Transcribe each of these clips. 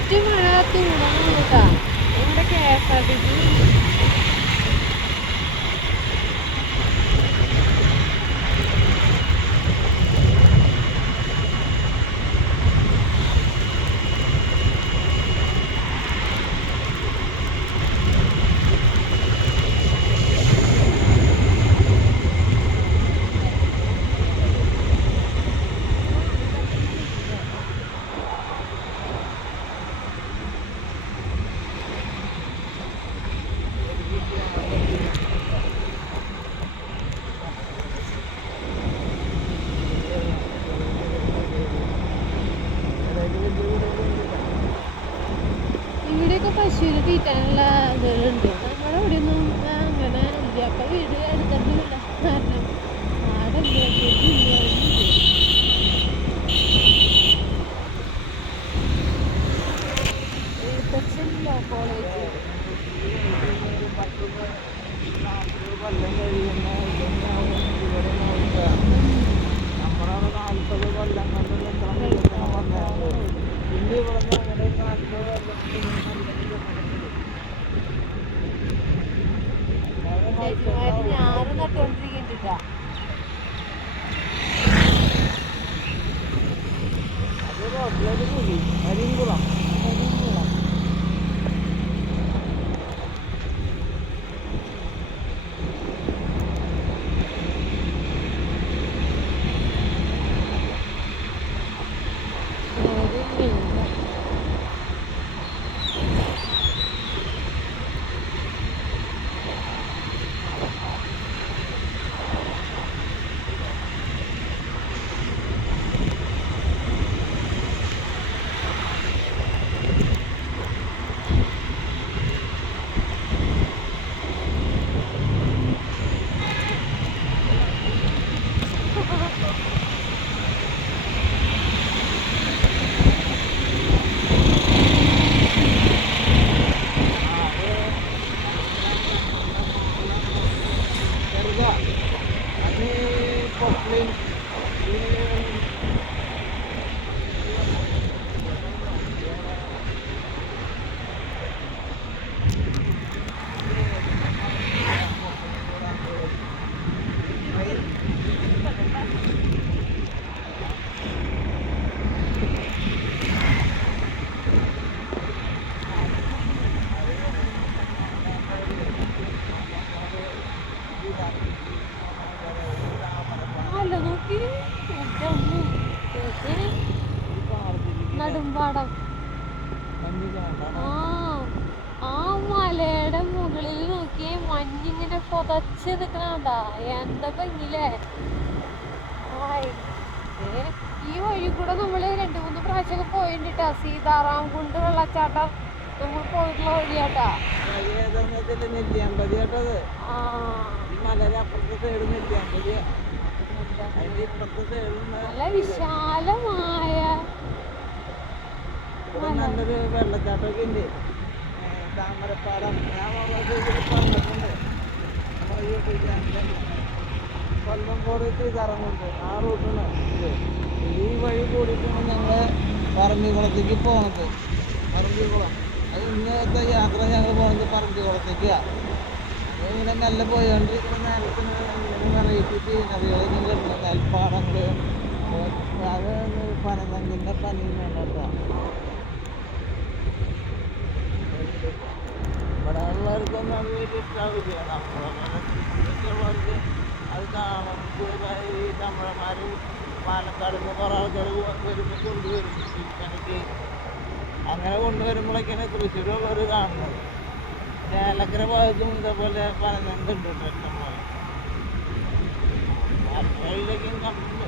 കാറ്റ് മഴ തൂണാണ് കേട്ടാ നമ്മുടെ KSRTC. ഇവിടെയൊക്കെ പശുവിന് തീറ്റാനുള്ള ഇതുകളുണ്ട്. നമ്മുടെ ഇവിടെ ഒന്നും അങ്ങനെ ഇല്ല. അപ്പം വീട് അടുത്തല്ല കാരണം ആടല്ലേ കോളേജ് ഞാറ് നട്ടുകൊണ്ടിരിക്കുന്നുണ്ടാ. കരിങ്കുളം നെടുമ്പാടം. ആ മലയുടെ മുകളിൽ നോക്കിയേ മഞ്ഞിങ്ങനെ പുതച്ച് നിക്കണണ്ടാ. എന്താ ഭംഗിയില്ലേ. ഈ വഴി കൂടെ നമ്മള് 2-3 പ്രാവശ്യമൊക്കെ പോയിട്ടാ. സീതാറാം കുണ്ട് വെള്ളച്ചാട്ടം നമ്മൾ പോയിട്ടുള്ള വഴിയാട്ടാ. നല്ല വിശാലമായ നല്ലൊരു വെള്ളച്ചാട്ടമൊക്കെ ഉണ്ട്. താമരപ്പാടം ഞാൻ പറഞ്ഞിട്ടുണ്ട്. കൊല്ലംകോട് സീതാറാമുണ്ട് ആ റൂട്ടാണ് ഇത്. ഈ വഴി കൂടിയിട്ടാണ് ഞങ്ങൾ പറമ്പിക്കുളത്തേക്ക് പോണത്. പറമ്പിക്കുളം അത് ഇന്നത്തെ യാത്ര ഞങ്ങൾ പോകുന്നത് പറമ്പിക്കുളത്തേക്കാണ്. ഇങ്ങനെ മെല്ലെ പോയോണ്ടിരിക്കുന്ന നേരത്തിന് വെറൈറ്റി സീനറികളൊന്നും കിട്ടുന്നു. നെൽപ്പാടങ്ങൾ അത് പനനങ്കിൻ്റെ പനിയും വേണ്ടോ. ഇവിടെ ഉള്ളവർക്കൊന്നും അത് വലിയ ഇഷ്ടാവില്ല. നമ്മളൊക്കെ അത് കാണും. ഈ തമിഴന്മാർ പാലക്കാട് നിന്ന് കുറേ ആൾക്കാർ വരുമ്പോൾ കൊണ്ടുവരും വിൽപ്പനയ്ക്ക്. അങ്ങനെ കൊണ്ടുവരുമ്പോഴൊക്കെയാണ് തൃശ്ശൂരുള്ളവർ കാണുന്നത്. ചേലക്കര ഭാഗത്തും ഇതേപോലെ പനനണ്ട് ഉണ്ട് ഇഷ്ടം പോലെ. വഴിയിലേക്കും കണ്ടിട്ടുണ്ട്.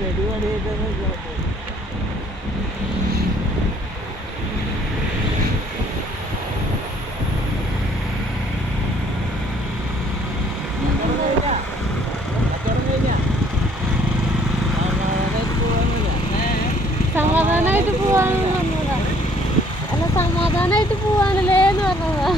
ചെടി പണിയിട്ടൊന്നും സമാധാനമായിട്ട് പോവാണെന്ന് പറഞ്ഞതാ. അല്ല സമാധാനായിട്ട് പോവാണല്ലേ എന്ന് പറഞ്ഞതാ.